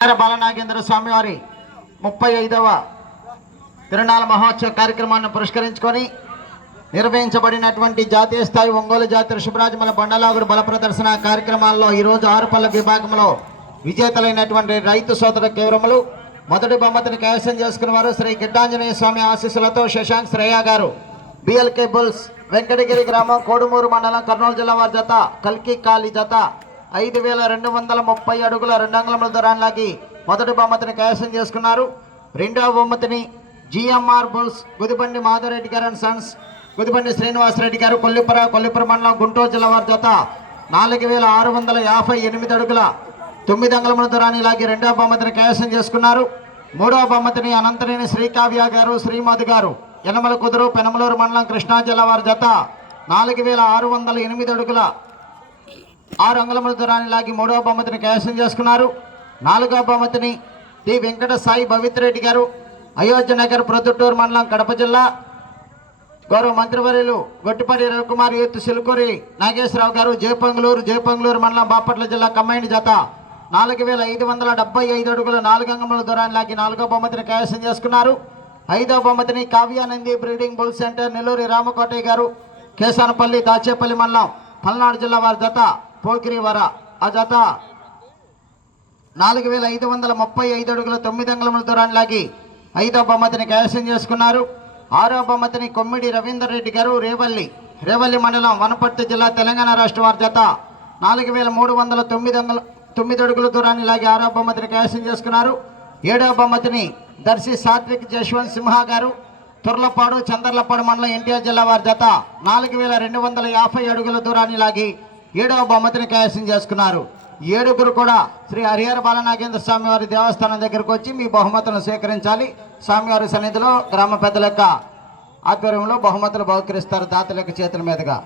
హరిహర బాలనాగేంద్ర స్వామి వారి ముప్పై ఐదవ తిరునాల మహోత్సవ కార్యక్రమాన్ని పురస్కరించుకొని నిర్వహించబడినటువంటి జాతీయ స్థాయి ఒంగోలు జాతీయ శుభరాజమల బండలాగుడు బల ప్రదర్శన కార్యక్రమాల్లో ఈరోజు ఆరుపల్ల విభాగంలో విజేతలైనటువంటి రైతు సోదర కేవరములు మొదటి బహుమతిని కైవసం చేసుకున్న వారు శ్రీ గిడ్డాంజనేయ స్వామి ఆశీస్సులతో శశాంక్ శ్రేయ గారు బిఎల్కే బుల్స్ వెంకటగిరి గ్రామం కోడుమూరు మండలం కర్నూలు జిల్లా వారి జత కల్కి కాళీ జత ఐదు వేల రెండు వందల ముప్పై అడుగుల రెండు అంగుళముల దూరాన్ని లాగి మొదటి బహుమతిని కైవసం చేసుకున్నారు. రెండవ బహుమతిని జిఎంఆర్ బుల్స్ గుదిబండి మాధవరెడ్డి గారు అండ్ సన్స్ గుదిబండి శ్రీనివాసరెడ్డి గారు కొల్లిపుర కొల్లిపుర మండలం గుంటూరు జిల్లా వారి జత నాలుగు వేల ఆరు వందల యాభై ఎనిమిది అడుగుల తొమ్మిది అంగుళముల దూరాన్ని లాగి రెండవ బహుమతిని కైవసం చేసుకున్నారు. మూడవ బహుమతిని అనంతనేని శ్రీకావ్య గారు శ్రీమధు గారు యనమల కుదురు పెనమలూరు మండలం కృష్ణా జిల్లా వారి జత నాలుగు వేల ఆరు వందల ఎనిమిది అడుగుల ఆరు అంగుళముల దూరాన్ని లాగి మూడవ బహుమతిని కైవసం చేసుకున్నారు. నాలుగవ బహుమతిని టి. వెంకట సాయి భవిత్రెడ్డి గారు. అయోధ్య నగర్ ప్రొద్దుటూరు మండలం కడప జిల్లా. గౌరవ మంత్రివర్యులు గొట్టిపల్లి రవికుమార్ యూత్ సిలుకూరి నాగేశ్వరరావు గారు జయపంగులూరు జయపంగులూరు మండలం బాపట్ల జిల్లా కమ్మైండ్ జత. నాలుగు వేల ఐదు వందల డెబ్బై ఐదు అడుగుల నాలుగు అంగముల దూరాన్ని లాగి నాలుగో బహుమతిని కైవసం చేసుకున్నారు. ఐదో బహుమతిని Kavyanandi breeding bull centre Nelluri Ramakotaiah garu Kesanapalli Dachepalli మండలం పల్నాడు జిల్లా వారి జత. పోకిరివర ఆ జత నాలుగు వేల ఐదు వందల ముప్పై ఐదు అడుగుల తొమ్మిది అంగుళముల దూరాన్ని లాగి ఐదో బహుమతిని కైవసం చేసుకున్నారు. ఆరో బహుమతిని కొమ్మిడి రవీందర్ రెడ్డి గారు రేవల్లి రేవల్లి మండలం వనపర్తి జిల్లా తెలంగాణ రాష్ట్ర వారి జత నాలుగు వేల మూడు వందల తొమ్మిది అంగుల తొమ్మిది అడుగుల దూరాన్ని లాగి ఆరో బహుమతిని కైవసం చేసుకున్నారు. ఏడవ బహుమతిని దర్శి సాత్విక్ జశ్వంత్ సింహ గారు తుర్లపాడు చందర్లపాడు మండలం ఎన్టీఆర్ జిల్లా వారి జత నాలుగు వేల రెండు వందల యాభై అడుగుల దూరాన్ని లాగి ఏడవ బహుమతిని కైవసం చేసుకున్నారు. ఏడుగురు కూడా శ్రీ హరిహర బాలనాగేంద్ర స్వామివారి దేవస్థానం దగ్గరకు వచ్చి మీ బహుమతులను స్వీకరించాలి. స్వామివారి సన్నిధిలో గ్రామ పెద్దల యొక్క ఆధ్వర్యంలో బహుమతులు బహుకరిస్తారు దాతల యొక్క చేతుల మీదుగా.